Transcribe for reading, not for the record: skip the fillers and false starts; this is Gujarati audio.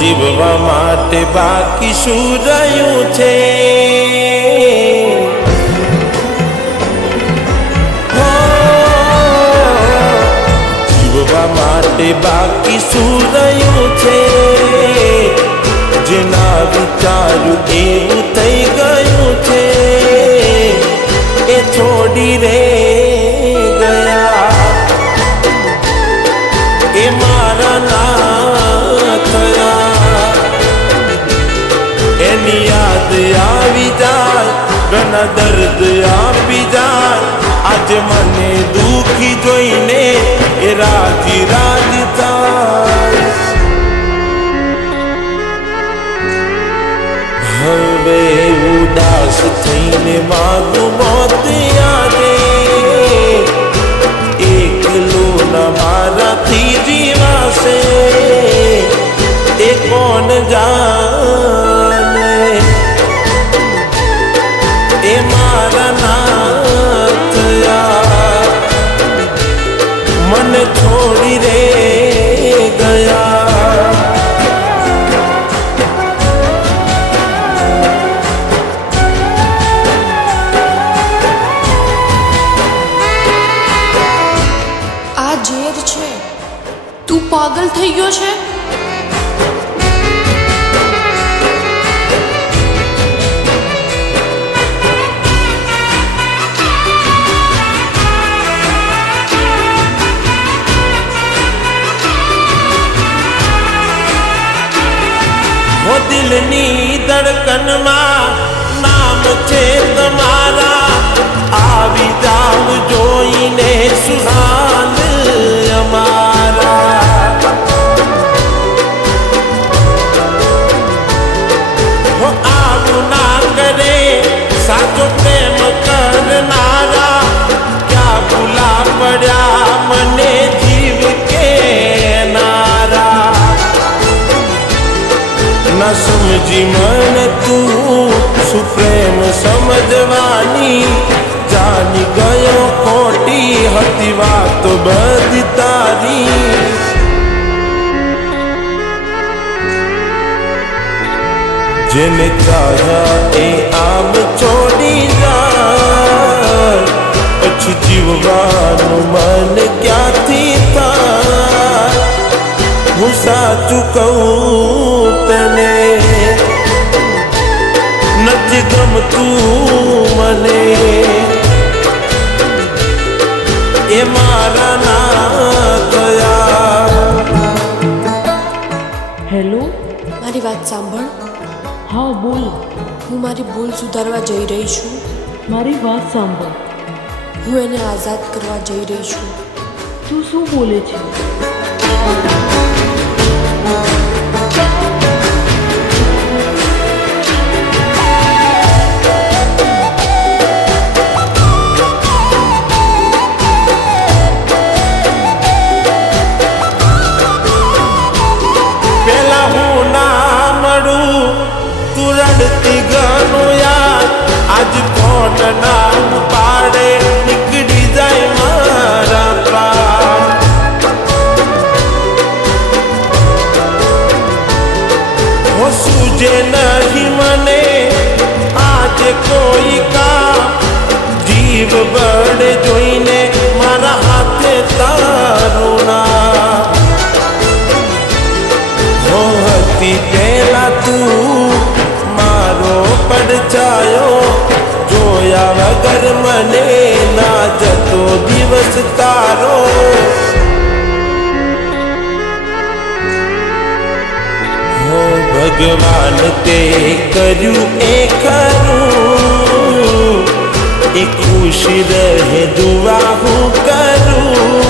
જીવવા માટે બાકી શું રહ્યું છે? જીવવા માટે બાકી શું રહ્યું છે? જેના વિચાર્યું એવું થઈ ગયું છે, એ છોડી રે ગયા, એ મારા ના થયા. એની યાદ આવી જાય, ઘણા દર્દ આપી જાય. આજે મને દુખી જોઈને એ રાજી રાજ થાય. હવે ઉદાસ થઈને માગું મોત યાદે, એકલો ના મારાથી જીવાશે એ કોણ જાણે? એ મારા ના થયા, મને છોડી રે ગયા. તું પાગલ થઈ ગયો છે? ઓ દિલની ધડકનમાં નામ છે તમારા, આવી જાવ જોઈને સુહાન અમારા. ઓ આવું ના કરે સાચો પ્રેમ કરનારા, ક્યાં ભૂલા પડ્યા મને જીવ કેનારા. ના સમજી મને તું શું પ્રેમ સમજવાની, જાની ગયો ખોટી હતી વાતો બધી તારી. જેને ચાહ્યા એ આમ છોડી જાય, પછી જીવવાનું મન ક્યાંથી થાય? હું સાચું કહું તને, નથી ગમતું મને એ મારા ના ગયા. હેલો, મારી વાત સાંભળ. હા બોલ. હું મારી ભૂલ સુધારવા જઈ રહી છું. મારી વાત સાંભળ. હું એને આઝાદ કરવા જઈ રહી છું. તું શું બોલે છે? પેલા હું ના મળું તું રડતી ઘણું યાદ, આજ ફોન ના પાડે નીકળી જાય મારા પ્રાણ. હો સૂજે નહીં મને આજે કોઈ કામ, જીવ બળે જોઈને મારા હાથે તારું નામ. હો હતી પેલા તું મારો પડછાયો, જોયા વગર મને ના જતો દિવસ તારો. હો ભગવાન તે કર્યું એ ખરું, એ ખુશ રહે દુઆ હું કરું.